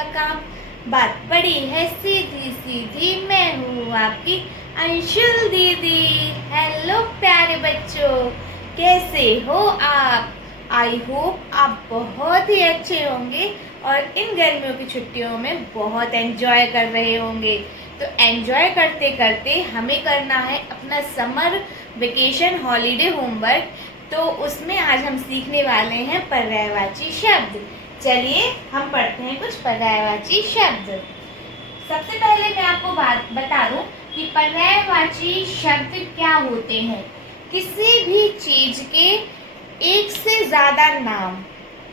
का काम। बात बड़ी है सीधी सीधी, मैं हूँ आपकी अंशुल दीदी। हेलो प्यारे बच्चों, कैसे हो आप? आई होप आप बहुत ही अच्छे होंगे और इन गर्मियों की छुट्टियों में बहुत एंजॉय कर रहे होंगे। तो एंजॉय करते करते हमें करना है अपना समर वेकेशन हॉलीडे होमवर्क। तो उसमें आज हम सीखने वाले हैं पर्यायवाची शब्द। चलिए हम पढ़ते हैं कुछ पर्यायवाची शब्द। सबसे पहले मैं आपको बात बता दूं कि पर्यायवाची शब्द क्या होते हैं। किसी भी चीज के एक से ज्यादा नाम,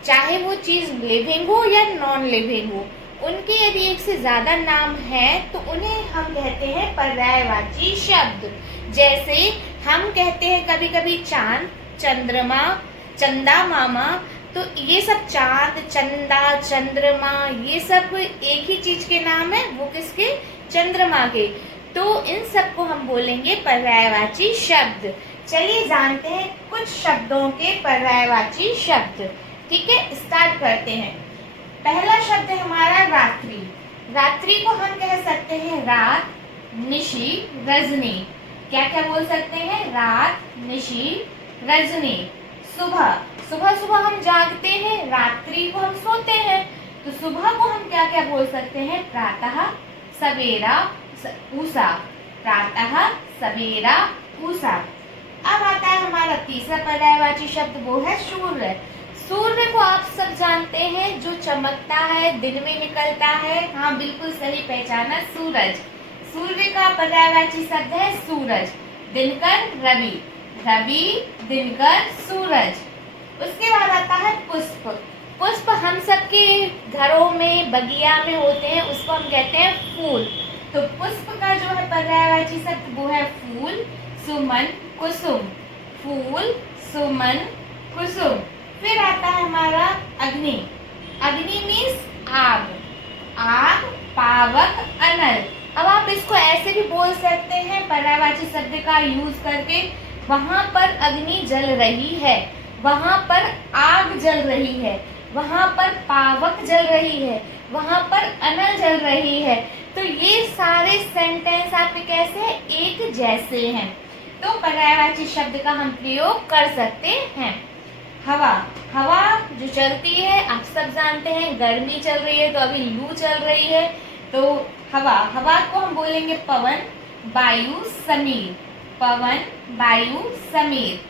चाहे वो चीज लिविंग हो या नॉन लिविंग हो, उनके यदि एक से ज्यादा नाम है तो उन्हें हम कहते हैं पर्यायवाची शब्द। जैसे हम कहते हैं कभी कभी चांद, चंद्रमा, चंदा मामा, तो ये सब चांद, चंदा, चंद्रमा, ये सब एक ही चीज के नाम है। वो किसके? चंद्रमा के। तो इन सब को हम बोलेंगे पर्यायवाची शब्द। चलिए जानते हैं कुछ शब्दों के पर्यायवाची शब्द। ठीक है, स्टार्ट करते हैं। पहला शब्द है हमारा रात्रि। रात्रि को हम कह सकते हैं रात, निशी, रजनी। क्या क्या बोल सकते हैं? रात, निशी, रजनी। सुबह, सुबह सुबह हम जागते हैं, रात्रि को हम सोते हैं, तो सुबह को हम क्या क्या बोल सकते हैं? प्रातः, सवेरा, उषा। प्रातः, सवेरा, उषा। अब आता है हमारा तीसरा पर्यायवाची शब्द, वो है सूर्य। सूर्य को आप सब जानते हैं, जो चमकता है, दिन में निकलता है। हाँ बिल्कुल सही पहचाना, सूरज। सूर्य का पर्यायवाची शब्द है सूरज। दिनकर, रवि। रवि, दिनकर, सूरज। उसके बाद आता है पुष्प। पुष्प हम सबके घरों में, बगिया में होते हैं, उसको हम कहते हैं फूल। तो पुष्प का जो है पर्यायवाची शब्द वो है फूल, सुमन, कुसुम। फूल, सुमन, कुसुम। फिर आता है हमारा अग्नि। अग्नि मीन्स आग। आग, पावक, अनल। अब आप इसको ऐसे भी बोल सकते हैं पर्यायवाची शब्द का यूज करके, वहां पर अग्नि जल रही है, वहां पर आग जल रही है, वहां पर पावक जल रही है, वहां पर अनल जल रही है। तो ये सारे सेंटेंस आपके कैसे हैं? एक जैसे हैं। तो पर्यायवाची शब्द का हम प्रयोग कर सकते हैं। हवा। हवा जो चलती है, आप सब जानते हैं, गर्मी चल रही है तो अभी लू चल रही है, तो हवा। हवा को हम बोलेंगे पवन, वायु, समीर। पवन, वायु, समीर।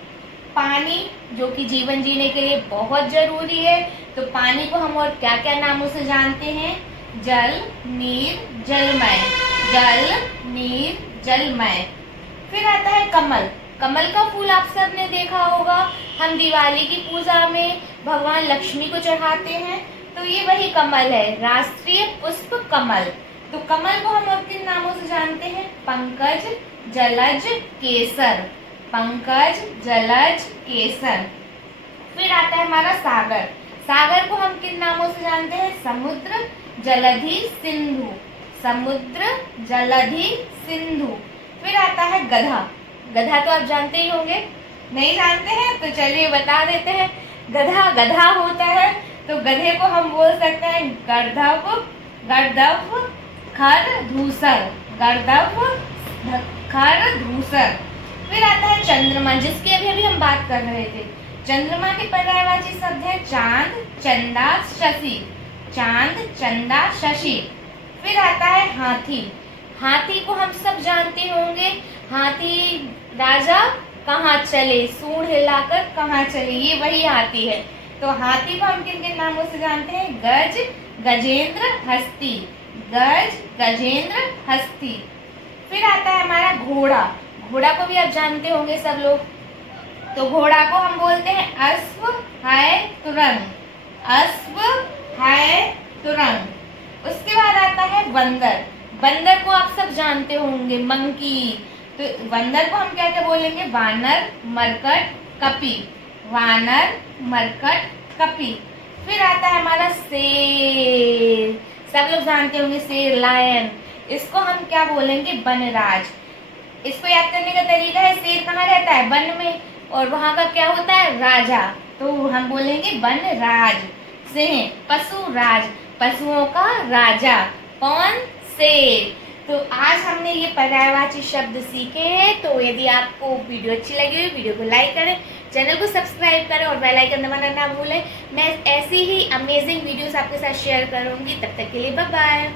पानी जो कि जीवन जीने के लिए बहुत जरूरी है, तो पानी को हम और क्या क्या नामों से जानते हैं? जल, नीर, जलमय। जल, नीर, जलमय। फिर आता है कमल। कमल का फूल आप सब ने देखा होगा, हम दिवाली की पूजा में भगवान लक्ष्मी को चढ़ाते हैं, तो ये वही कमल है, राष्ट्रीय पुष्प कमल। तो कमल को हम और किन नामों से जानते हैं? पंकज, जलज, केसर। पंकज, जलज, केसर। फिर आता है हमारा सागर। सागर को हम किन नामों से जानते हैं? समुद्र, जलधि, सिंधु। समुद्र, जलधि, सिंधु। फिर आता है गधा। गधा तो आप जानते ही होंगे, नहीं जानते हैं तो चलिए बता देते हैं। गधा गधा होता है, तो गधे को हम बोल सकते हैं गर्दभ, गर्दभ, खर, धूसर। गर्दभ, खर, धूसर। फिर आता है चंद्रमा, जिसकी अभी अभी हम बात कर रहे थे। चंद्रमा के पर्यायवाची शब्द है चांद, चंदा, शशि। चांद, चंदा, शशि। फिर आता है हाथी। हाथी को हम सब जानते होंगे, हाथी राजा कहाँ चले, सूंड हिलाकर कहाँ चले, ये वही हाथी है। तो हाथी को हम किन किन नामों से जानते हैं? गज, गजेंद्र, हस्ती। गज, गजेंद्र, हस्ती। फिर आता है हमारा घोड़ा। घोड़ा को भी आप जानते होंगे सब लोग, तो घोड़ा को हम बोलते हैं अश्व, है, तुरंग। अश्व, है, तुरंग। उसके बाद आता है बंदर। बंदर को आप सब जानते होंगे, मंकी। तो बंदर को हम क्या क्या बोलेंगे? वानर, मरकट, कपी। वानर, मरकट, कपी। फिर आता है हमारा शेर। सब लोग जानते होंगे शेर, लायन। इसको हम क्या बोलेंगे? वनराज। इसको याद करने का तरीका है, शेर कहाँ रहता है? वन में, और वहां का क्या होता है? राजा, तो हम बोलेंगे वनराज। सिंह, पशु राज। पशुओं का राजा कौन? शेर। तो आज हमने ये पर्यायवाची शब्द सीखे हैं। तो यदि आपको वीडियो अच्छी लगी हो वीडियो को लाइक करें, चैनल को सब्सक्राइब करें और बेल आइकन दबाना ना भूलें। मैं ऐसी ही अमेजिंग वीडियोस आपके साथ शेयर करूंगी। तब तक के लिए बाय बाय।